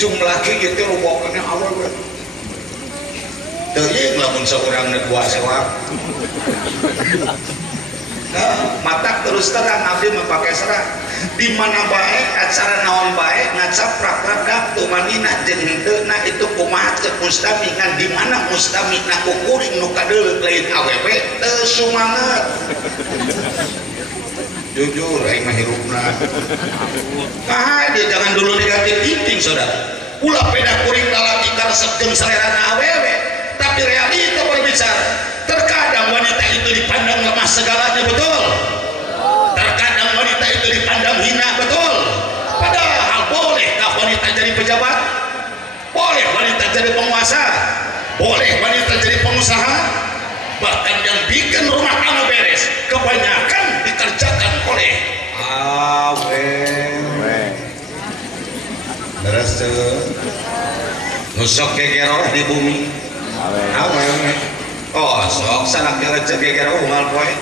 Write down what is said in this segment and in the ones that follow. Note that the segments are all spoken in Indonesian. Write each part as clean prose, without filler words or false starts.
jumlah gitu lubokannya awal gue teuing lamun seorang negua sewa mata terus terang abdi memakai serang di mana baik acara naon baik ngacaprak rakap tumanina jeung henteu itu kumaha teu mustami ngan di mana mustami na kukuring nu kadeuleuh lain awewe teu sumanget jujur aing mah hirupna dia jangan dulu negatif thinking saudara ulah peda kuring lalaki karesep jeung salerana awewe tapi realita berbicara terkadang wanita itu dipandang lemah segalanya betul terkadang wanita itu dipandang hina betul padahal bolehkah wanita jadi pejabat boleh wanita jadi penguasa boleh wanita jadi pengusaha bahkan yang bikin rumah tangga beres kebanyakan dikerjakan oleh awewe beres nusok gegero di bumi awewe oh sok sanak gereja gegero umal poe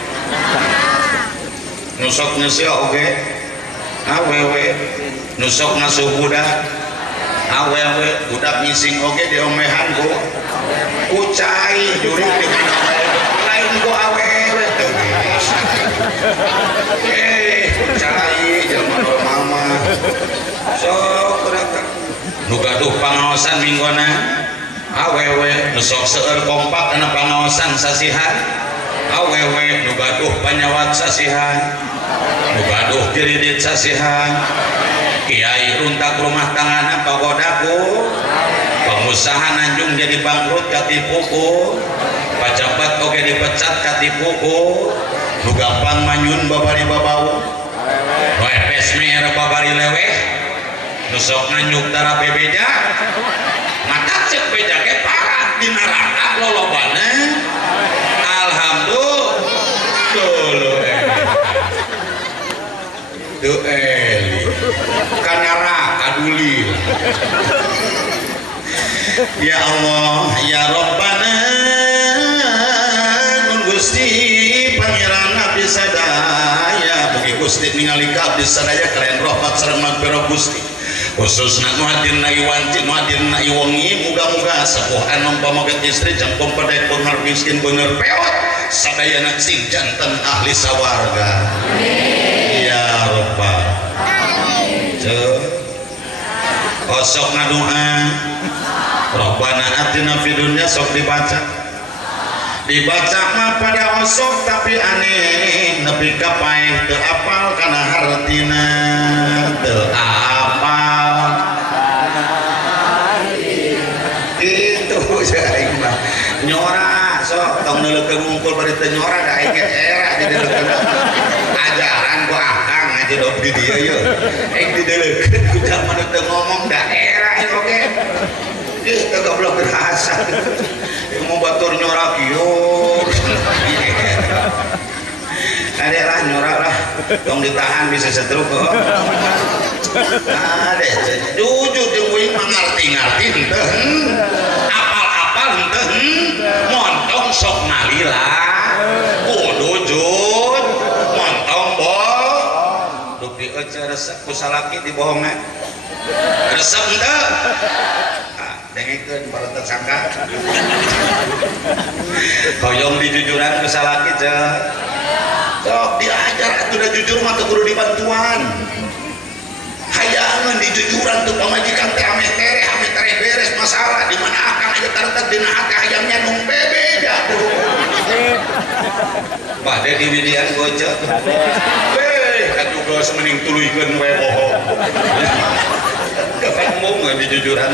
nusok nusio oke awewe nusok ngasuh budak awewe budak ngising oke diomehan ku kucai juri dengan lain ku awewe kucai jaman mama sok nu gaduh pangaosan minggona awewe nu sok seueur kompak kana pangaosan sasihan awewe nu gaduh panyawat sasihan nu gaduh jiridit sasihan kiai runtak rumah tanggana pagodaku pengusaha nanjung jadi bangkrut katipuku pejabat oge dipecat katipuku nu gampang manyun babari babau nu epes mer babari leweh nu sok nanyuk tara bebeja mata cek beja ge parat di neraka lolobana alhamdulillah teu eli kanara aduli ya Allah ya Rabbana nun Gusti pangeran abdi sadaya mugi Gusti ningali ka abdi sadaya kalian rahmat sareng magfirah Gusti khususna nu hadirna iwanci nu hadirna iwangi muga-muga sapuhan umpamaget istri jangkung pedek beungar miskin beungar peot sadayana sing janten ahli sawarga amin ya rabbal alamin kosok ngadoa Rabbana atina fid dunya sok dibaca mah pada osok tapi aneh nepi ka paeh teu apal kana hartina teu apal itu aing mah nyora sok tong neuleukeun mungkul bari teu nyora da aing era di deuleukeun ajaran ku akang ngaji dok di dieu yeuh aing di deuleukeun ku jaman teu ngomong daerah oge teu goblok berasa mau batur nyorak yuk ada lah nyorak lah tong ditahan bisa setruk kok ada jujur jeung mengerti-ngerti henteu apal-apal henteu montong sok nalila kudu jud montong boh duk dieuceuk resep ku salaki dibohongna resep henteu dengekeun para tersangka hoyong dijujuran ke salaki sok diajar atuh da jujur mah teu kudu dibantuan hayangan dijujuran tuh pamajikan teh ame tere beres masalah di mana akang aya taretek dina hati hayangnya nung bebeda bade di widian goce kan juga semening tuluykeun we bohong kapan mau dijujuran